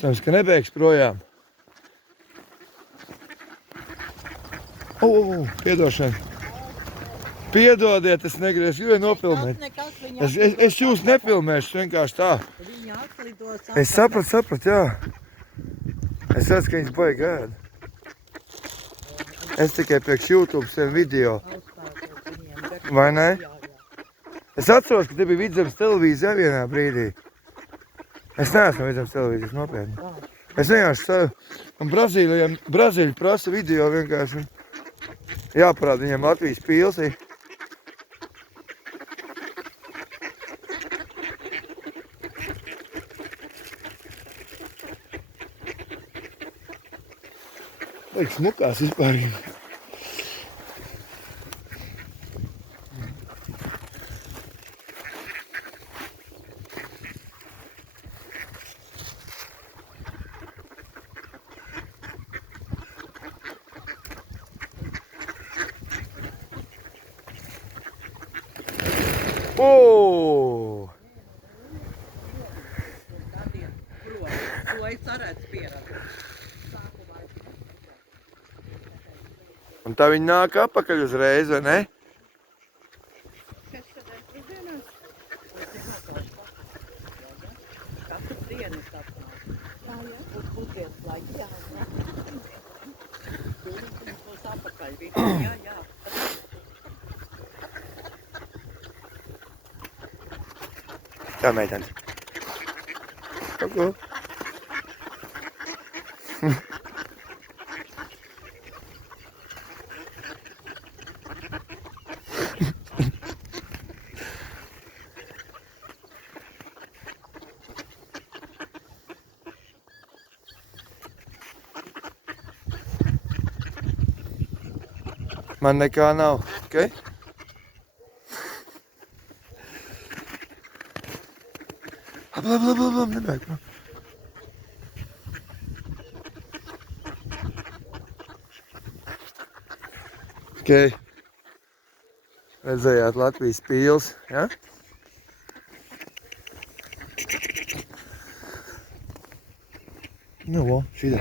Cerams, ka nebēgs projām. Piedošana. Piedodiet, es negribu, es gribēju nofilmēt. Es jūs nefilmēšu, vienkārši tā. Es sapratu, jā. Es redzu, ka viņas baigi ēd. Es tikai priekš YouTube saviem video. Vai ne? Es atceros, ka te bija Vidzemes televīzija vienā brīdī. Es neesmu Vidzemes televīzijas nopietni. Es vienkārši un Brazīļi prasa video vienkārši. Jāparāda viņiem Latvijas pilsī. Baigi smukās vispār. Un tā viņi nāk apakaļ uzreiz, vai ne? Katru dienu tāpēc. Pusdienas laika, jā. Viņi būs apakaļ. Jā. Tā, meitenes. Ko? Man nekā nav, ok? Labi, nebēg. Ok. Redzējāt Latvijas pils, ja? Nu, šitā.